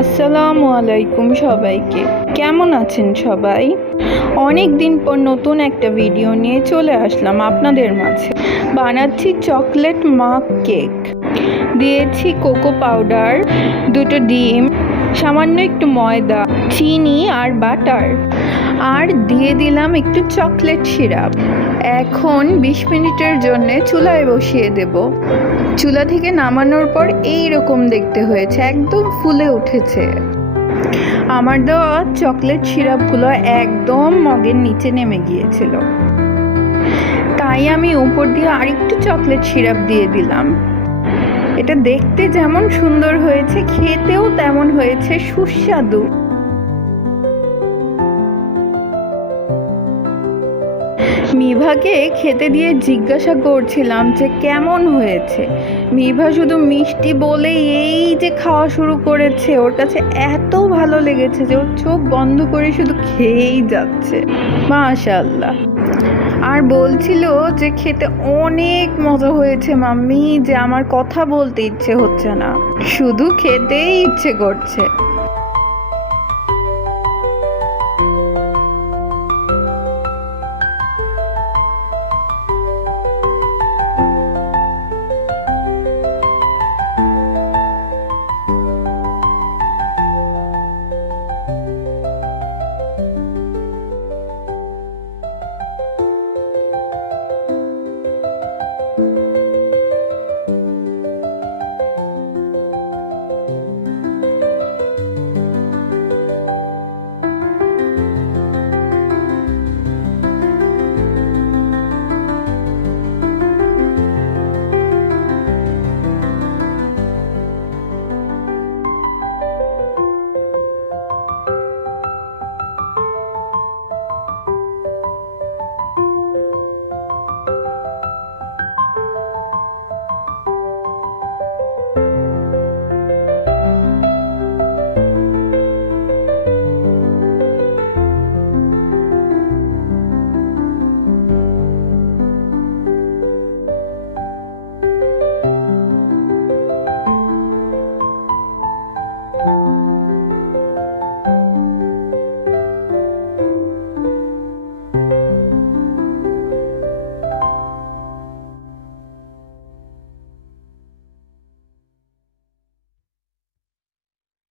আসসালামু আলাইকুম সবাইকে। কেমন আছেন সবাই? অনেক দিন পর নতুন একটা ভিডিও নিয়ে চলে আসলাম আপনাদের মাঝে। বানাচ্ছি চকলেট মাক কেক। দিয়েছি কোকো পাউডার, দুটো ডিম, সামান্য একটু ময়দা, চিনি আর বাটার, আর দিয়ে দিলাম একটু চকলেট সিরাপ। এখন 20 মিনিটের জন্য চুলায় বসিয়ে দেব। চুলা থেকে নামানোর পর এই রকম দেখতে হয়েছে, একদম ফুলে উঠেছে। আমার দেওয়া চকলেট সিরাপগুলো একদম মগের নিচে নেমে গিয়েছিল, তাই আমি উপর দিয়ে আরেকটু চকলেট সিরাপ দিয়ে দিলাম। এটা দেখতে যেমন সুন্দর হয়েছে, খেতেও তেমন হয়েছে সুস্বাদু। মিভাকে খেতে দিয়ে জিজ্ঞাসা করছিলাম যে কেমন হয়েছে। মিভা শুধু মিষ্টি বলে এই যে খাওয়া শুরু করেছে, ওর কাছে এত ভালো লেগেছে যে ওর চোখ বন্ধ করে শুধু খেয়েই যাচ্ছে। মাশাআল্লাহ। আর বলছিল যে খেতে অনেক মজা হয়েছে মাম্মি, যে আমার কথা বলতে ইচ্ছে হচ্ছে না, শুধু খেতেই ইচ্ছে করছে।